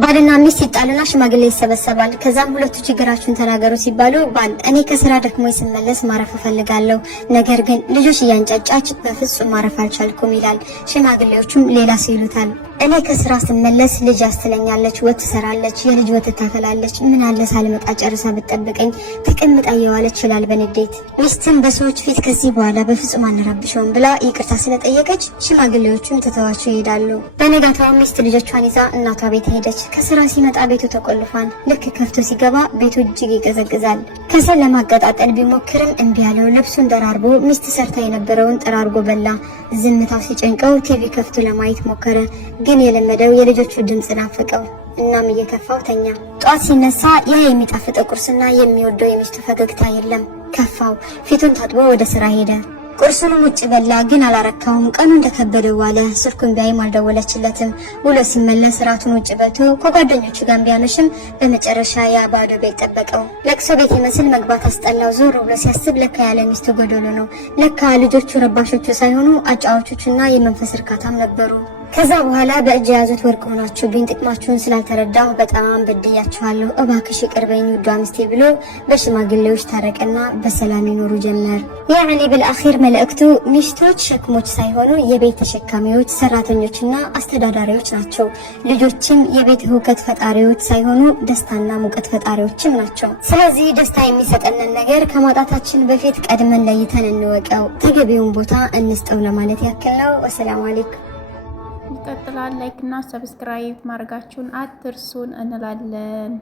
ባልና ሚስት ይጣሉና ሽማግሌ ይሰበሰባል። ከዛም ሁለቱ ችግራችሁን ተናገሩ ሲባሉ ባል እኔ ከስራ ደክሞኝ ስመለስ ማረፍ ፈልጋለሁ፣ ነገር ግን ልጆች እያንጫጫች በፍጹም ማረፍ አልቻልኩም ይላል። ሽማግሌዎቹም ሌላ ሲሉታል። እኔ ከስራ ስመለስ ልጅ አስተለኛለች፣ ወጥ ትሰራለች፣ የልጅ ወጥ ታፈላለች፣ ምን አለ ሳልመጣ ጨርሳ ብትጠብቀኝ ተቀምጣ የዋለች ይላል በንዴት። ሚስትም በሰዎች ፊት ከዚህ በኋላ በፍጹም አንረብሽውም ብላ ይቅርታ ስለጠየቀች ሽማግሌዎቹም ተተዋቸው ይሄዳሉ። በነጋታው ሚስት ልጆቿን ይዛ እናቷ ቤት ሄደች። ከስራ ሲመጣ ቤቱ ተቆልፏል። ልክ ከፍቶ ሲገባ ቤቱ እጅግ ይቀዘቅዛል። ከሰል ለማቀጣጠል ቢሞክርም እምቢ ያለው ልብሱን ደራርቦ ሚስት ሰርታ የነበረውን ጠራርጎ በላ። ዝምታው ሲጨንቀው ቲቪ ከፍቶ ለማየት ሞከረ፣ ግን የለመደው የልጆቹ ድምጽ ናፈቀው። እናም እየከፋው ተኛ። ጧት ሲነሳ ያ የሚጣፍጠው ቁርስና የሚወደው የሚስቱ ፈገግታ የለም። ከፋው። ፊቱን ታጥቦ ወደ ስራ ሄደ። ቁርሱንም ውጭ በላ፣ ግን አላረካውም። ቀኑ እንደከበደው ዋለ። ስልኩን ቢያይም አልደወለችለትም። ውሎ ሲመለስ ራቱን ውጭ በልቶ ከጓደኞቹ ጋር ቢያመሽም በመጨረሻ ያ ባዶ ቤት ጠበቀው። ለቅሶ ቤት ይመስል መግባት አስጠላው። ዞር ብሎ ሲያስብ ለካ ያለ ሚስቱ ጎዶሎ ነው። ለካ ልጆቹ ረባሾቹ ሳይሆኑ አጫዋቾቹና የመንፈስ እርካታም ነበሩ። ከዛ በኋላ በእጅ ያዙት ወርቅ ሆናችሁብኝ ጥቅማችሁን ስላልተረዳሁ በጣም በድያችኋለሁ፣ እባክሽ ይቅርበኝ ውዷ ሚስቴ ብሎ በሽማግሌዎች ታረቀና በሰላም ይኖሩ ጀመር። ያኔ በአኺር መልእክቱ ሚስቶች ሸክሞች ሳይሆኑ የቤት ተሸካሚዎች፣ ሰራተኞችና አስተዳዳሪዎች ናቸው። ልጆችም የቤት ሁከት ፈጣሪዎች ሳይሆኑ ደስታና ሙቀት ፈጣሪዎችም ናቸው። ስለዚህ ደስታ የሚሰጠንን ነገር ከማጣታችን በፊት ቀድመን ለይተን እንወቀው፣ ተገቢውን ቦታ እንስጠው ለማለት ያክል ነው። ወሰላሙ አለይኩም። ይቀጥላል። ላይክ እና ሰብስክራይብ ማድረጋችሁን አትርሱን እንላለን።